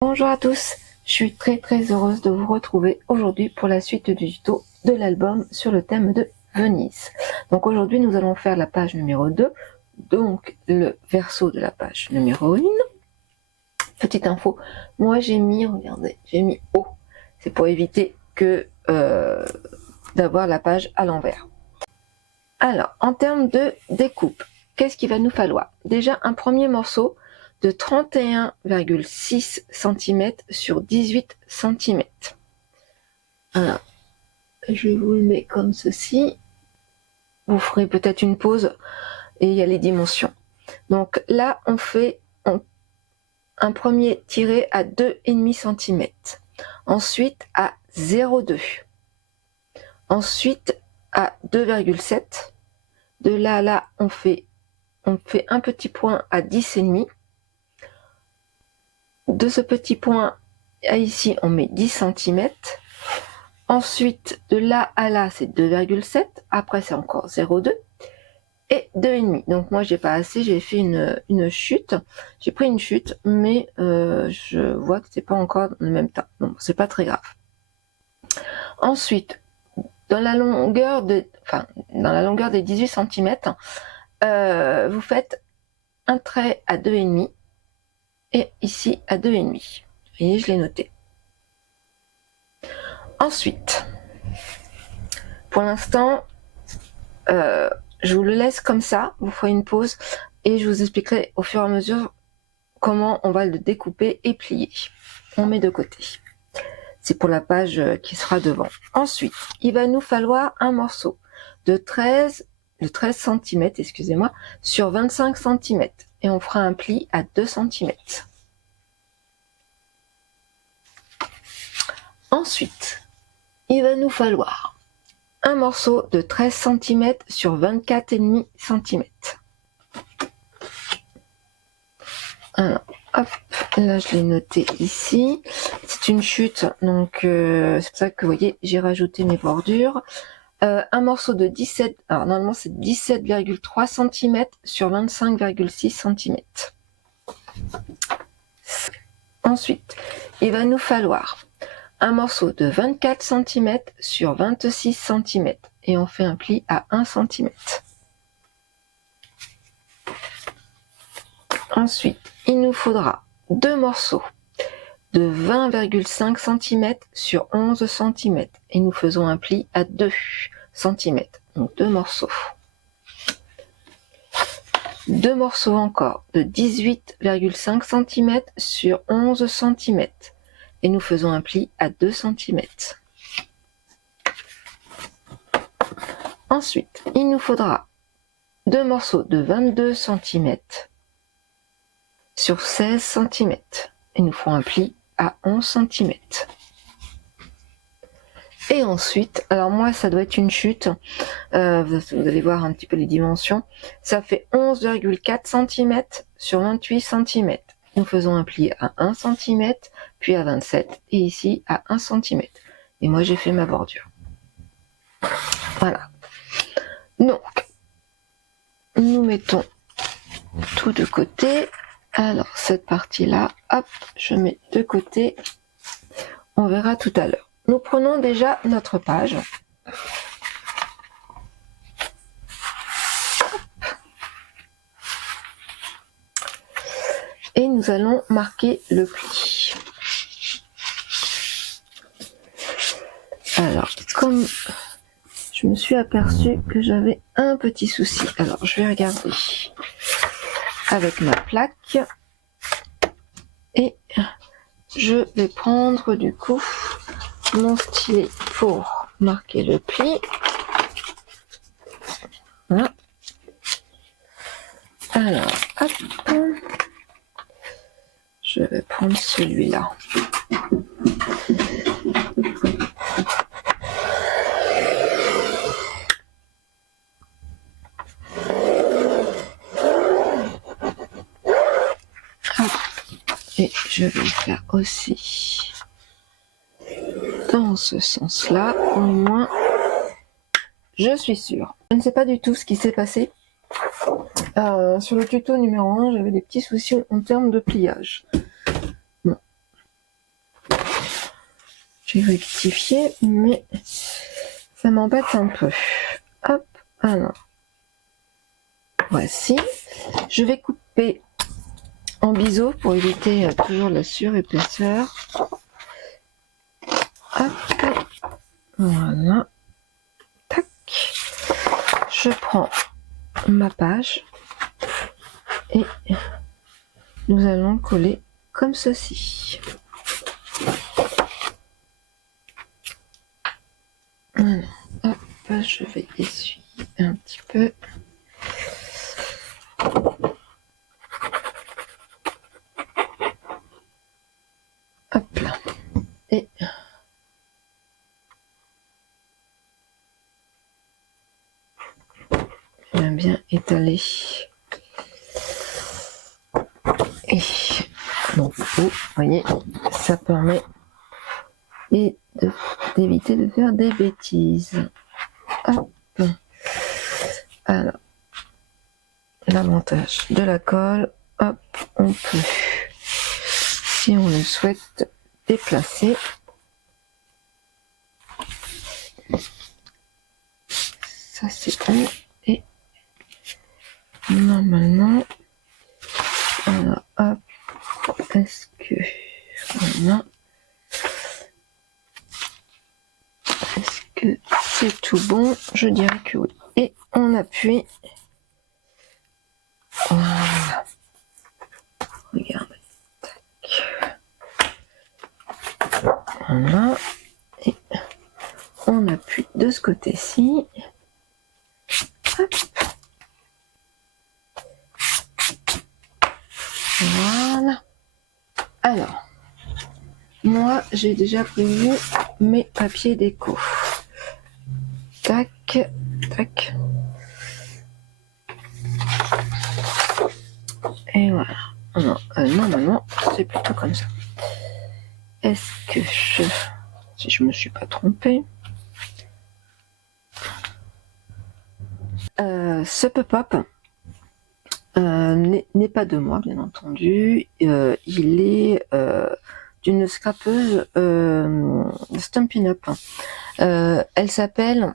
Bonjour à tous, je suis très heureuse de vous retrouver aujourd'hui pour la suite du tuto de l'album sur le thème de Venise. Donc aujourd'hui nous allons faire la page numéro 2, donc le verso de la page numéro 1. Petite info, moi j'ai mis, regardez, j'ai mis haut, c'est pour éviter que d'avoir la page à l'envers. Alors en termes de découpe, qu'est-ce qu'il va nous falloir? Déjà un premier morceau de 31,6 cm sur 18 cm. Alors, je vous le mets comme ceci. Vous ferez peut-être une pause et il y a les dimensions. Donc là, on fait un premier tiré à 2,5 cm. Ensuite à 0,2. Ensuite à 2,7. De là à là, on fait un petit point à 10,5. De ce petit point à ici, on met 10 cm. Ensuite, de là à là, c'est 2,7. Après, c'est encore 0,2 et 2,5. Donc moi, j'ai pas assez. J'ai fait une chute. J'ai pris une chute, mais je vois que c'est pas encore dans le même temps. Donc, c'est pas très grave. Ensuite, dans la longueur des 18 cm, vous faites un trait à 2,5 et ici à 2,5. Vous voyez, je l'ai noté. Ensuite, pour l'instant, je vous le laisse comme ça, vous ferez une pause et je vous expliquerai au fur et à mesure comment on va le découper et plier. On met de côté. C'est pour la page qui sera devant. Ensuite, il va nous falloir un morceau de 13 cm, excusez-moi, sur 25 cm et on fera un pli à 2 cm. Ensuite, il va nous falloir un morceau de 13 cm sur 24,5 cm. Alors, hop, là je l'ai noté ici. C'est une chute, donc c'est pour ça que vous voyez, j'ai rajouté mes bordures. Un morceau de 17, alors normalement c'est 17,3 cm sur 25,6 cm. Ensuite, il va nous falloir un morceau de 24 cm sur 26 cm et on fait un pli à 1 cm. Ensuite, il nous faudra deux morceaux de 20,5 cm sur 11 cm et nous faisons un pli à 2 cm. Donc deux morceaux. Deux morceaux encore de 18,5 cm sur 11 cm et nous faisons un pli à 2 cm. Ensuite, il nous faudra deux morceaux de 22 cm sur 16 cm et nous ferons un pli à 11 cm. Et ensuite, alors moi ça doit être une chute, vous allez voir un petit peu les dimensions, ça fait 11,4 cm sur 28 cm. Nous faisons un pli à 1 cm, puis à 27 et ici à 1 cm. Et moi j'ai fait ma bordure. Voilà. Donc, nous mettons tout de côté. Alors cette partie-là, hop, je mets de côté. On verra tout à l'heure. Nous prenons déjà notre page. Et nous allons marquer le pli. Alors, comme je me suis aperçue que j'avais un petit souci, alors je vais regarder avec ma plaque et je vais prendre du coup mon stylet pour marquer le pli. Voilà. Alors, hop, je vais prendre celui-là. Et je vais faire aussi dans ce sens-là, au moins, je suis sûre. Je ne sais pas du tout ce qui s'est passé. Sur le tuto numéro 1, j'avais des petits soucis en termes de pliage. Bon. J'ai rectifié, mais ça m'embête un peu. Hop, alors. Voici. Je vais couper en biseau pour éviter toujours la surépaisseur. Hop, voilà. Tac. Je prends ma page et nous allons coller comme ceci. Voilà. Hop, je vais essuyer un petit peu. Hop là. Et j'aime bien étaler. Et donc, vous voyez, ça permet d'éviter de faire des bêtises. Hop. Alors, l'avantage de la colle, hop, on peut, si on le souhaite, déplacer. Ça c'est bon. Et normalement, alors, hop, est-ce que voilà, est-ce que c'est tout bon? Je dirais que oui. Et on appuie. Voilà. Regardez. Tac. Voilà. Et on appuie de ce côté-ci. Hop. Voilà. Alors, moi, j'ai déjà prévu mes papiers déco. Tac, tac. Et voilà. Non, normalement, c'est plutôt comme ça. Est-ce que si je me suis pas trompée, ce pop-up n'est pas de moi, bien entendu. Il est d'une scrapeuse Stampin' Up. Elle s'appelle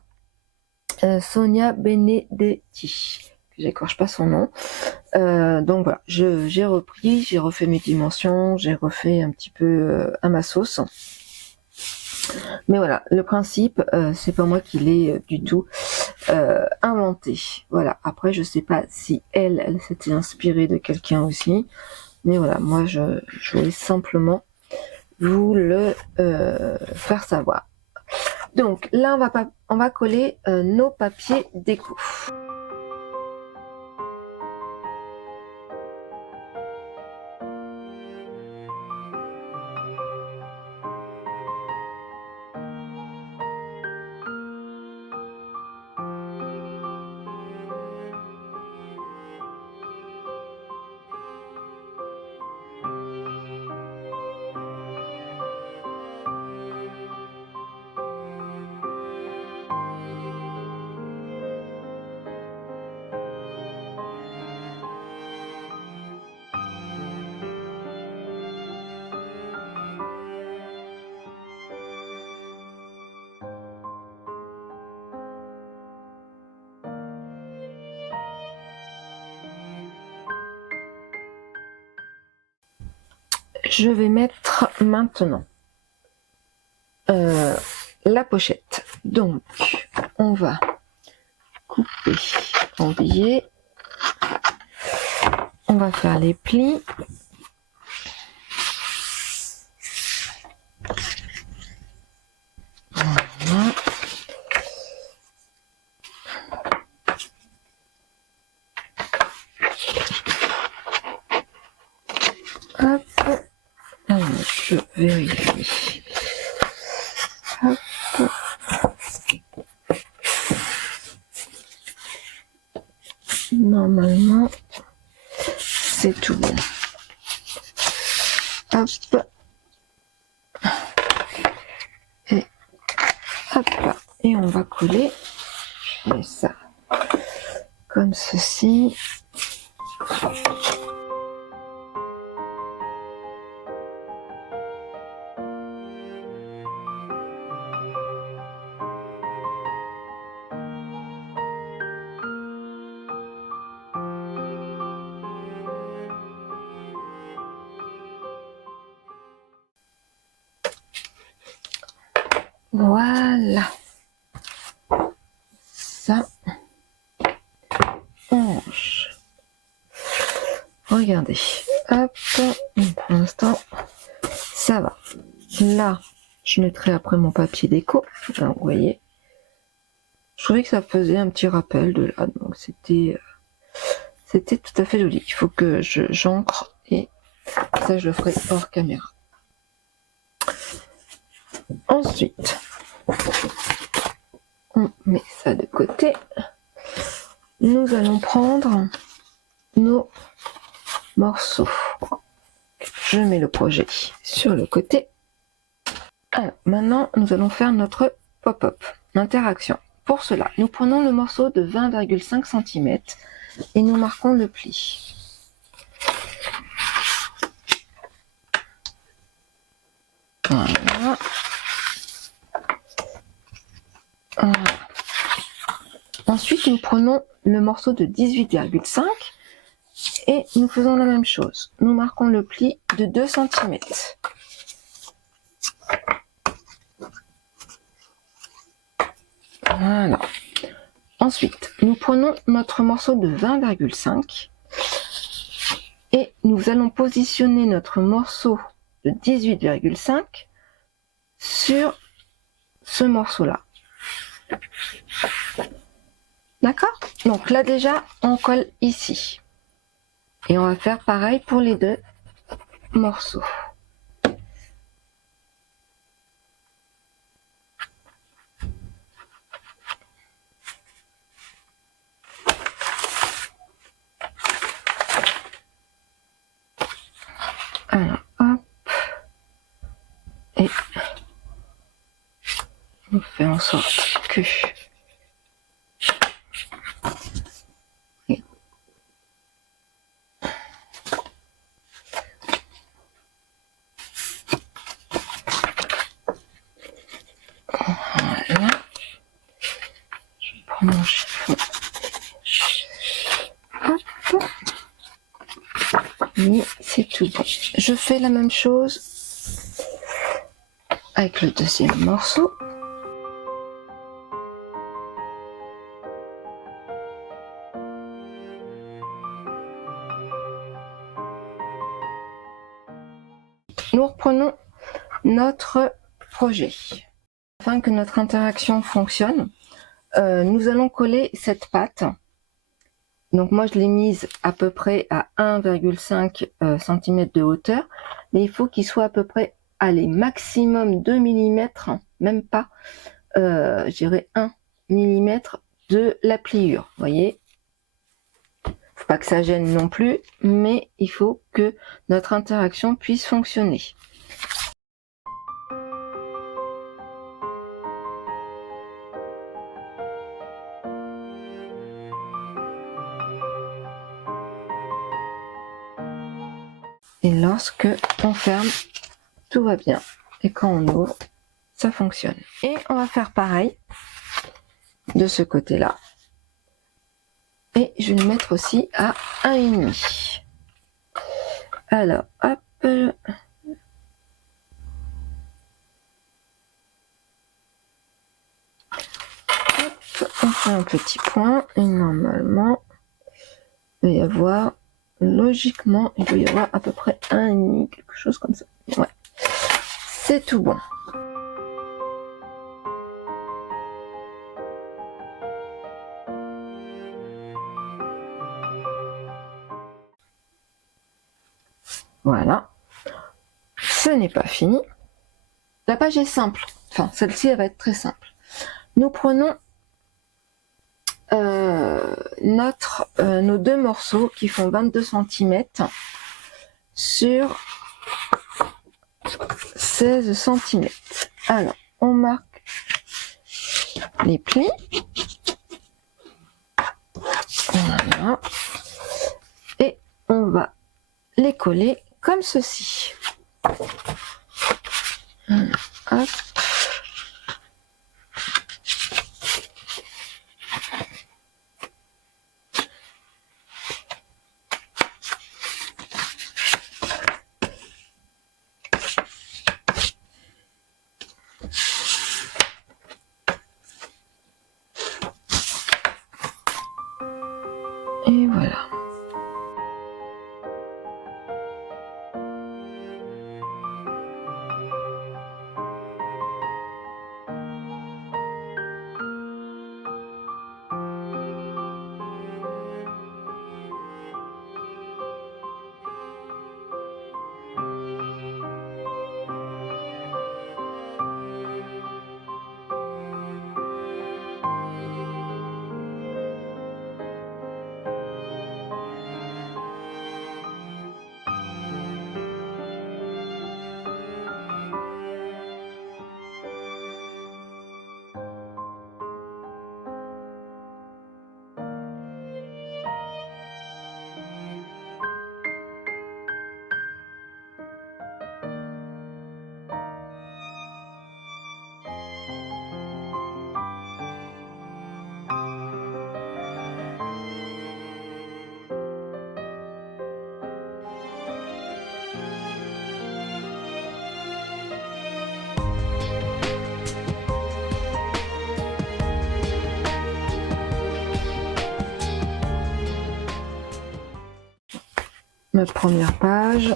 Sonia Benedetti. J'écorche pas son nom. Donc voilà, j'ai repris, j'ai refait mes dimensions, j'ai refait un petit peu à ma sauce. Mais voilà, le principe, c'est pas moi qui l'ai du tout inventé. Voilà, après je sais pas si elle s'était inspirée de quelqu'un aussi. Mais voilà, moi je voulais simplement vous le faire savoir. Donc là, on va coller nos papiers déco. Je vais mettre maintenant la pochette. Donc, on va couper en billets. On va faire les plis. Voilà. Hop. Alors, je vérifie. Hop. Normalement, c'est tout bon. Hop. Et et on va coller. Je mets ça comme ceci. Voilà, ça, on range. Regardez, hop, pour l'instant, ça va. Là, je mettrai après mon papier déco. Là, vous voyez, je trouvais que ça faisait un petit rappel de là, donc c'était tout à fait joli. Il faut que j'encre et ça, je le ferai hors caméra. Ensuite, on met ça de côté. Nous allons prendre nos morceaux. Je mets le projet sur le côté. Alors, maintenant, nous allons faire notre pop-up, l'interaction. Pour cela, nous prenons le morceau de 20,5 cm et nous marquons le pli. Voilà. Voilà. Ensuite, nous prenons le morceau de 18,5 et nous faisons la même chose. Nous marquons le pli de 2 cm. Voilà. Ensuite, nous prenons notre morceau de 20,5 et nous allons positionner notre morceau de 18,5 sur ce morceau-là. D'accord? Donc là déjà, on colle ici. Et on va faire pareil pour les deux morceaux. Alors, hop. Et on fait en sorte que voilà. Je prends mon chiffon. Hop. Et c'est tout bon. Je fais la même chose avec le deuxième morceau. Nous reprenons notre projet. Afin que notre interaction fonctionne, nous allons coller cette pâte. Donc moi je l'ai mise à peu près à 1,5 cm de hauteur, mais il faut qu'il soit à peu près, allez, maximum 2 mm, même pas, je dirais 1 mm de la pliure, vous voyez. Faut pas que ça gêne non plus, mais il faut que notre interaction puisse fonctionner. Et lorsque on ferme, tout va bien. Et quand on ouvre, ça fonctionne. Et on va faire pareil de ce côté-là. Et je vais le mettre aussi à 1,5. Alors, hop. On fait un petit point et normalement, il doit y avoir, logiquement, il doit y avoir à peu près 1,5, quelque chose comme ça. Ouais, c'est tout bon. Voilà, ce n'est pas fini. La page est simple, enfin celle-ci elle va être très simple. Nous prenons nos deux morceaux qui font 22 cm sur 16 cm. Alors, on marque les plis. Voilà. Et on va les coller comme ceci. Hop. Et voilà. Ma première page.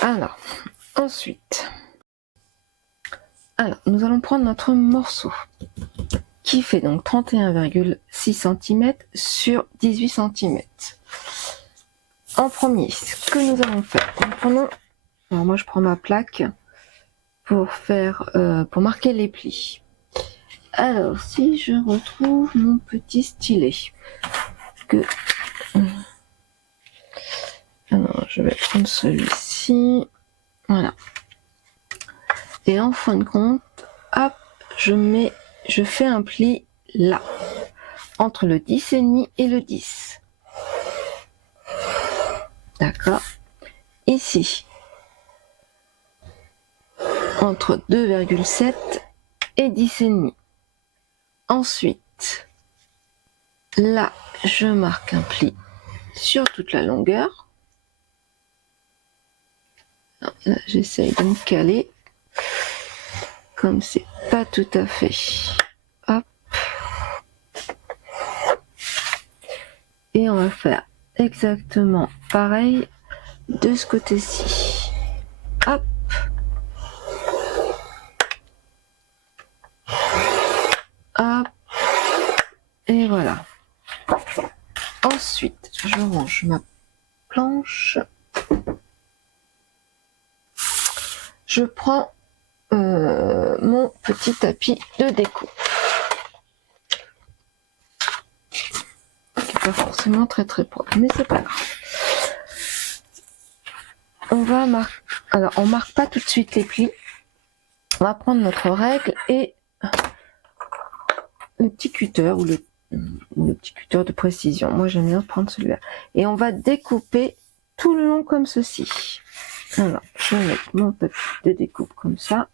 Alors, ensuite, nous allons prendre notre morceau qui fait donc 31,6 cm sur 18 cm. En premier, ce que nous allons faire, alors moi je prends ma plaque pour marquer les plis. Alors, si je retrouve mon petit stylet, alors je vais prendre celui-ci, voilà. Et en fin de compte, hop, je fais un pli là, entre le 10,5 et le 10. D'accord. Ici, entre 2,7 et 10,5. Ensuite, là, je marque un pli sur toute la longueur. Alors, là, j'essaye de me caler, comme c'est pas tout à fait. Hop. Et on va faire exactement pareil de ce côté-ci. Hop. Hop. Et voilà. Ensuite, je range ma planche. Je prends mon petit tapis de découpe. Qui n'est pas forcément très propre, mais c'est pas grave. On marque pas tout de suite les plis. On va prendre notre règle et le petit cutter ou le petit cutter de précision. Moi j'aime bien prendre celui-là. Et on va découper tout le long comme ceci. Alors, je vais mettre mon papier de découpe comme ça.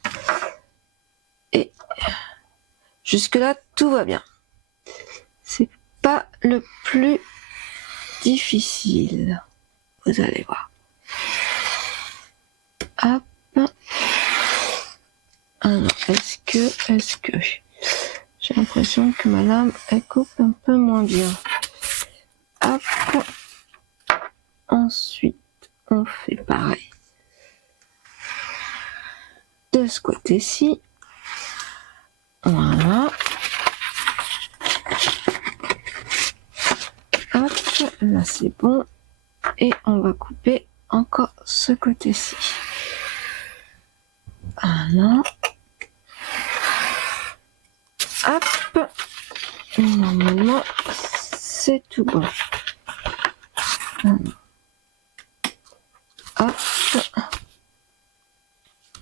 Et jusque là, tout va bien. C'est pas le plus difficile. Vous allez voir. Hop. Alors, est-ce que j'ai l'impression que ma lame, elle coupe un peu moins bien. Hop. Ensuite, on fait pareil. De ce côté-ci. Voilà. Hop, là c'est bon. Et on va couper encore ce côté-ci. Voilà. Hop. Et normalement, c'est tout bon. Voilà. Hop.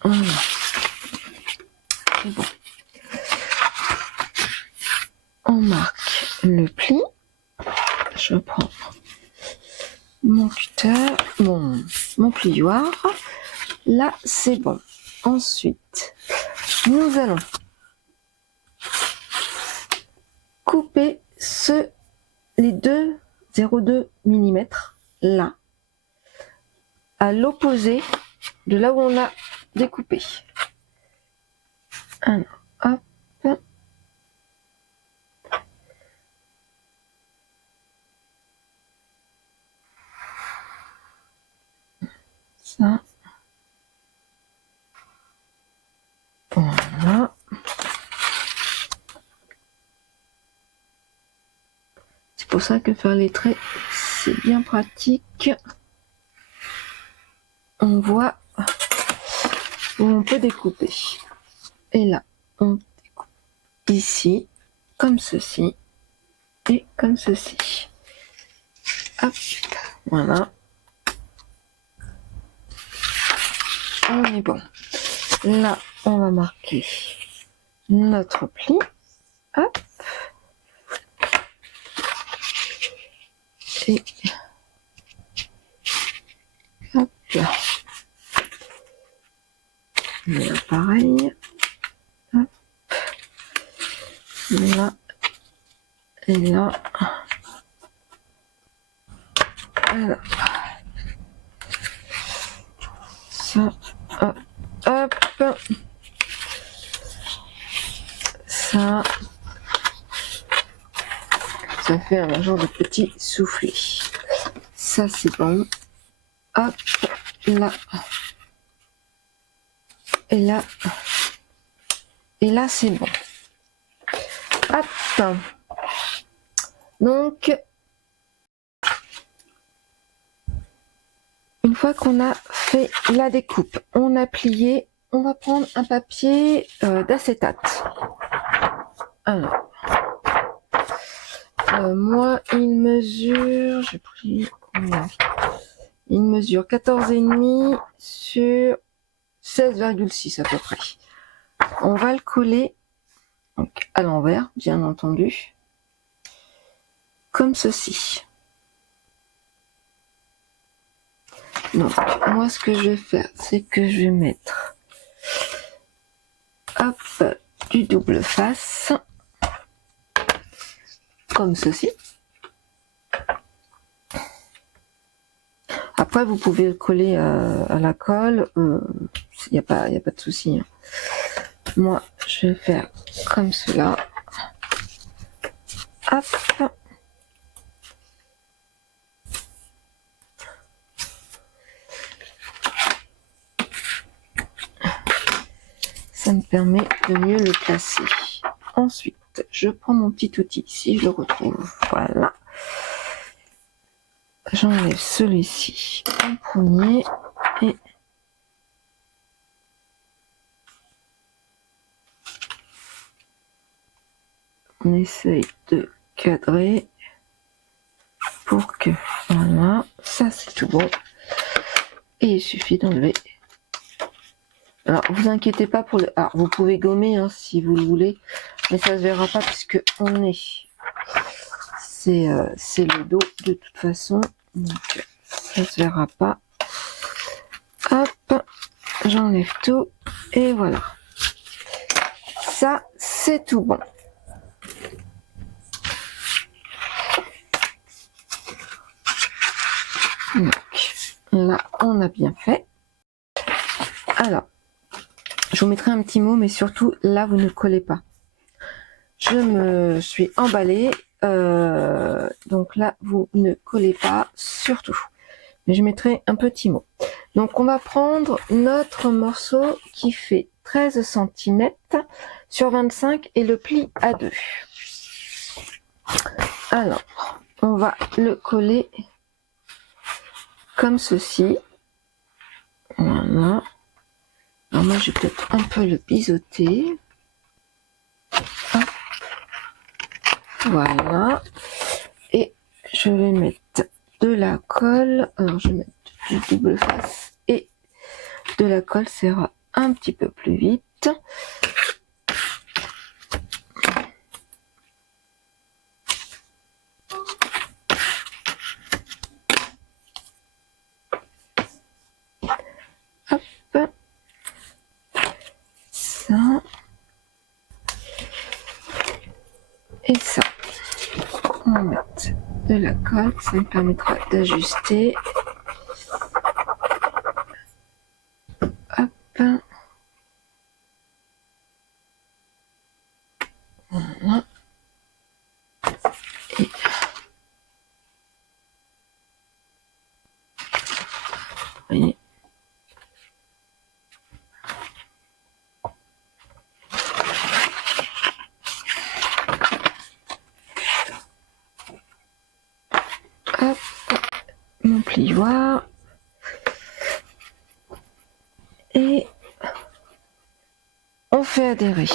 Voilà. C'est bon. On marque le pli. Je prends mon cutter, mon plioir. Là, c'est bon. Ensuite, nous allons couper les deux 0,2 mm là, à l'opposé de là où on a découpé. Alors, hop. Ça. Voilà. C'est pour ça que faire les traits, c'est bien pratique. On voit où on peut découper. Et là, on découpe ici, comme ceci, et comme ceci. Hop, voilà. On est bon. Là, on va marquer notre pli. Hop. Et hop là. Là, pareil. Hop. Là. Et là. Alors. Ça. Hop. Hop. Ça. Ça fait un genre de petit soufflet. Ça, c'est bon. Hop. Là. Et là. Et là, c'est bon. Hop. Donc, une fois qu'on a fait la découpe, on a plié, on va prendre un papier d'acétate. Alors, moi, il mesure, j'ai pris combien? Il mesure 14,5 sur 16,6 à peu près. On va le coller donc, à l'envers, bien entendu, comme ceci. Donc, moi, ce que je vais faire, c'est que je vais mettre hop, du double face, comme ceci. Après, vous pouvez le coller à la colle, il n'y a pas de souci. Hein. Moi, je vais faire comme cela. Hop. Ça me permet de mieux le placer. Ensuite, je prends mon petit outil, si je le retrouve. Voilà. J'enlève celui-ci en premier et on essaye de cadrer pour que, voilà, ça c'est tout bon. Et il suffit d'enlever. Alors, vous inquiétez pas pour le... Alors, vous pouvez gommer hein, si vous le voulez, mais ça se verra pas puisque on est... C'est le dos de toute façon, donc ça se verra pas. Hop, j'enlève tout et voilà. Ça, c'est tout bon. Donc, là, on a bien fait. Alors, je vous mettrai un petit mot, mais surtout, là, vous ne collez pas. Je me suis emballée. Donc là, vous ne collez pas, surtout. Mais je mettrai un petit mot. Donc, on va prendre notre morceau qui fait 13 cm sur 25 et le pli à 2. Alors, on va le coller comme ceci. Voilà. Alors moi, je vais peut-être un peu le biseauter. Hop. Voilà. Et je vais mettre de la colle. Alors, je vais mettre du double face et de la colle un petit peu plus vite. Hop. Ça. Et ça. On va mettre de la colle, ça me permettra d'ajuster. Hop. Voilà. Et voyez. Hop, mon plioir. Et on fait adhérer.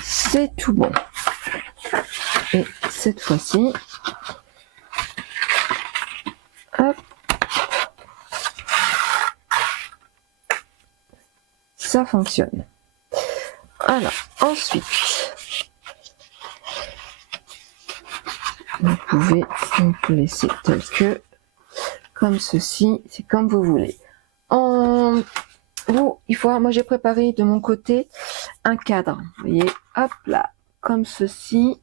C'est tout bon. Et cette fois-ci, hop, ça fonctionne. Alors, ensuite, on peut laisser tel que, comme ceci, c'est comme vous voulez. Moi j'ai préparé de mon côté un cadre. Vous voyez, hop là, comme ceci.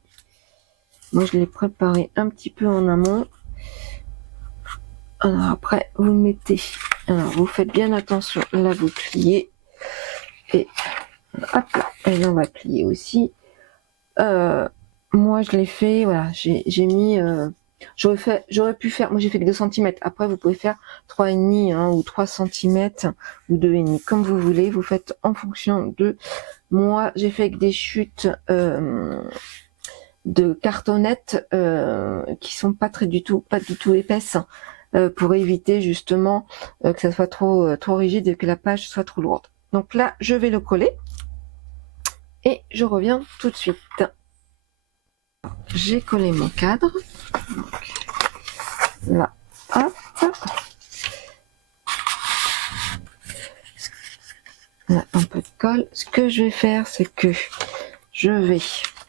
Moi je l'ai préparé un petit peu en amont. Alors après, vous le mettez. Alors vous faites bien attention, là vous pliez. Et hop là, et là on va plier aussi. Moi je l'ai fait, voilà, j'ai mis... j'aurais pu faire, moi j'ai fait que 2 cm. Après vous pouvez faire 3,5 hein, ou 3 cm ou 2,5 comme vous voulez. Vous faites en fonction de... Moi j'ai fait avec des chutes de cartonnettes qui sont pas du tout épaisses pour éviter justement que ça soit trop rigide et que la page soit trop lourde. Donc là je vais le coller et je reviens tout de suite. J'ai collé mon cadre. Donc, là, hop. Là, un peu de colle. Ce que je vais faire, c'est que je vais...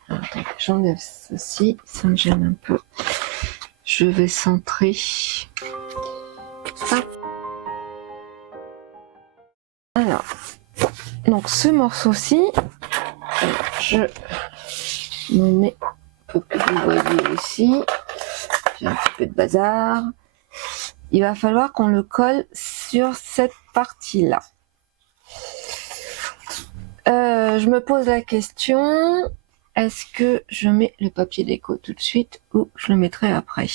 Attendez, j'enlève ceci, ça me gêne un peu. Je vais centrer. Hop. Alors, donc ce morceau-ci, je me mets pour que vous voyez aussi. J'ai un petit peu de bazar. Il va falloir qu'on le colle sur cette partie-là. Je me pose la question, est-ce que je mets le papier déco tout de suite ou je le mettrai après?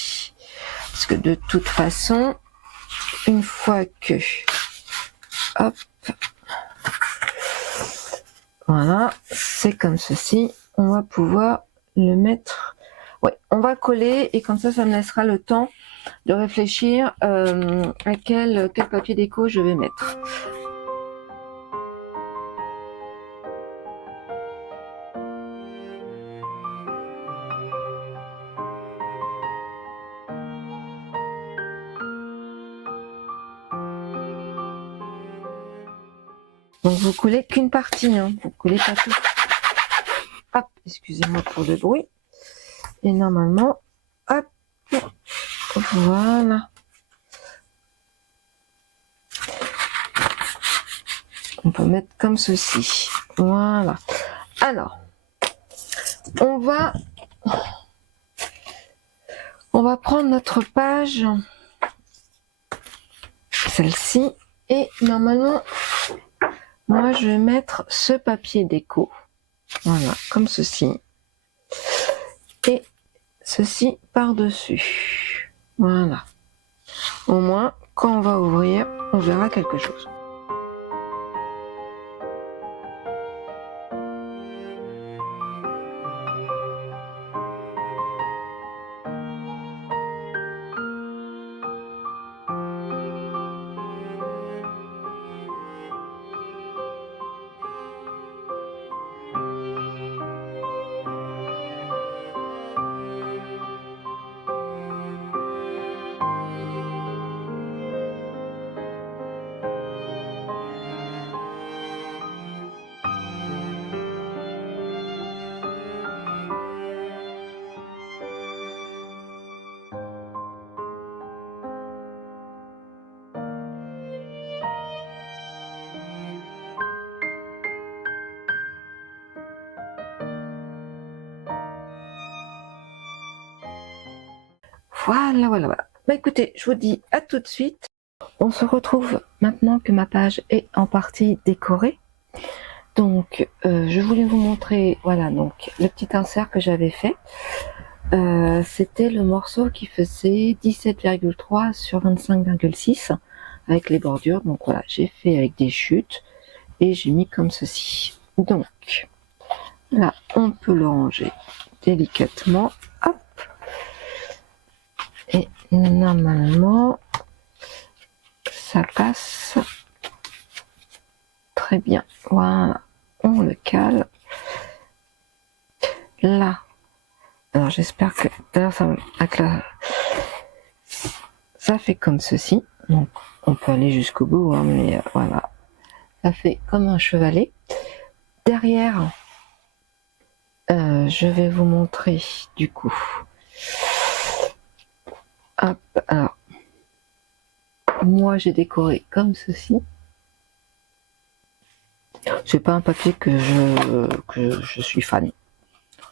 Parce que de toute façon, une fois que... Hop. Voilà, c'est comme ceci. On va pouvoir le mettre... Ouais, on va coller et comme ça me laissera le temps de réfléchir à quel papier déco je vais mettre. Donc vous collez qu'une partie, hein. Vous collez pas tout. Hop, excusez-moi pour le bruit. Et normalement, hop, voilà. On peut mettre comme ceci. Voilà. Alors, on va prendre notre page, celle-ci, et normalement, moi je vais mettre ce papier déco. Voilà, comme ceci. Et ceci par-dessus. Voilà. Au moins, quand on va ouvrir, on verra quelque chose. Voilà, voilà, voilà. Bah écoutez, je vous dis à tout de suite. On se retrouve maintenant que ma page est en partie décorée. Donc, je voulais vous montrer, voilà, donc le petit insert que j'avais fait. C'était le morceau qui faisait 17,3 sur 25,6 avec les bordures. Donc voilà, j'ai fait avec des chutes et j'ai mis comme ceci. Donc, là, on peut le ranger délicatement. Hop. Et normalement, ça passe très bien. Voilà, on le cale. Là, alors j'espère que d'ailleurs ça fait comme ceci. Donc on peut aller jusqu'au bout, hein, mais voilà, ça fait comme un chevalet. Derrière, je vais vous montrer du coup. Hop, alors moi j'ai décoré comme ceci. C'est pas un papier que je suis fan.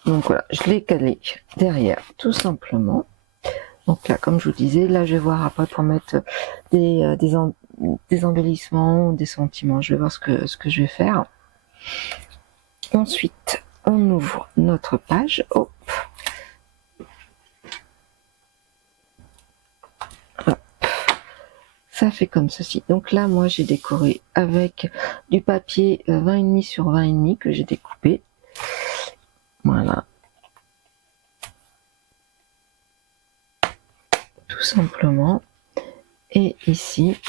Donc voilà, je l'ai calé derrière tout simplement. Donc là, comme je vous disais, là je vais voir après pour mettre des embellissements, des sentiments. Je vais voir ce que je vais faire. Ensuite, on ouvre notre page. Hop. Hop. Ça fait comme ceci. Donc là, moi j'ai décoré avec du papier 20,5 sur 20,5 que j'ai découpé. Voilà. Tout simplement. Et ici,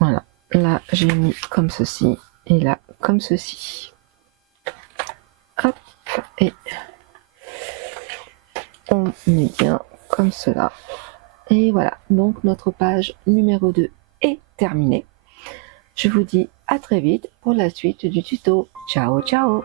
voilà. Là, j'ai mis comme ceci. Et là, comme ceci. Hop. Et on met bien comme cela. Et voilà. Donc, notre page numéro 2 est terminée. Je vous dis à très vite pour la suite du tuto. Ciao, ciao!